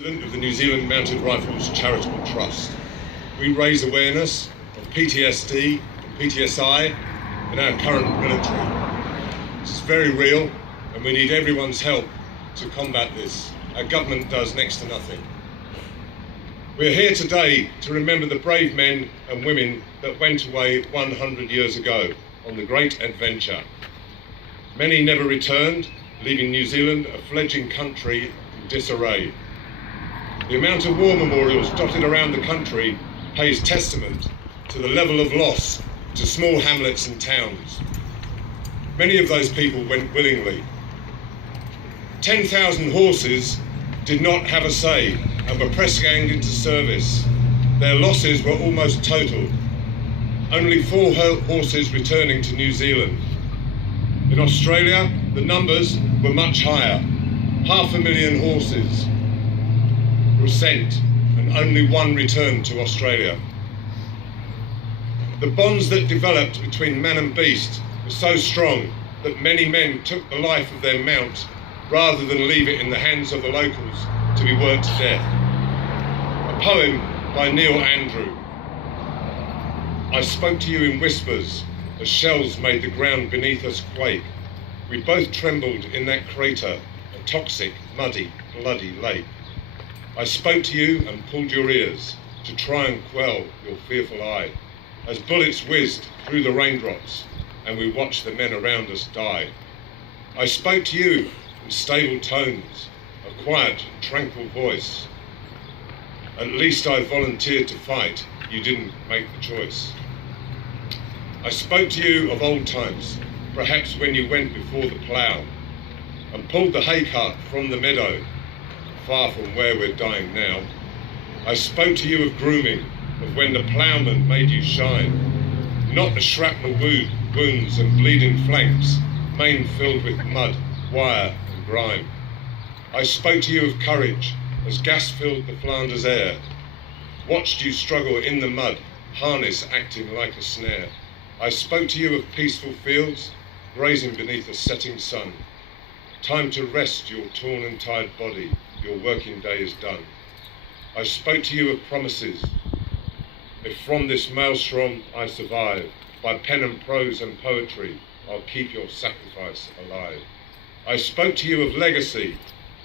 President of the New Zealand Mounted Rifles Charitable Trust. We raise awareness of PTSD and PTSI in our current military. This is very real and we need everyone's help to combat this. Our government does next to nothing. We're here today to remember the brave men and women that went away 100 years ago on the great adventure. Many never returned, leaving New Zealand a fledgling country in disarray. The amount of war memorials dotted around the country pays testament to the level of loss to small hamlets and towns. Many of those people went willingly. 10,000 horses did not have a say and were press-ganged into service. Their losses were almost total. Only 4 horses returning to New Zealand. In Australia, the numbers were much higher. 500,000 horses were sent and only 1 returned to Australia. The bonds that developed between man and beast were so strong that many men took the life of their mount rather than leave it in the hands of the locals to be worked to death. A poem by Neil Andrew. I spoke to you in whispers as shells made the ground beneath us quake. We both trembled in that crater, a toxic, muddy, bloody lake. I spoke to you and pulled your ears to try and quell your fearful eye as bullets whizzed through the raindrops and we watched the men around us die. I spoke to you in stable tones, a quiet, tranquil voice. At least I volunteered to fight, you didn't make the choice. I spoke to you of old times, perhaps when you went before the plough and pulled the hay cart from the meadow, far from where we're dying now. I spoke to you of grooming, of when the ploughman made you shine, not the shrapnel wounds and bleeding flanks, mane filled with mud, wire and grime. I spoke to you of courage, as gas filled the Flanders air, watched you struggle in the mud, harness acting like a snare. I spoke to you of peaceful fields, grazing beneath a setting sun. Time to rest your torn and tired body, your working day is done. I spoke to you of promises. If from this maelstrom I survive, by pen and prose and poetry, I'll keep your sacrifice alive. I spoke to you of legacy,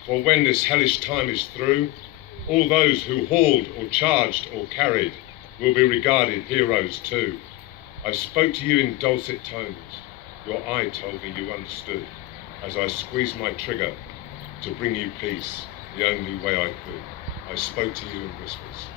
for when this hellish time is through, all those who hauled or charged or carried will be regarded heroes too. I spoke to you in dulcet tones, your eye told me you understood, as I squeezed my trigger to bring you peace, the only way I could. I spoke to you in whispers.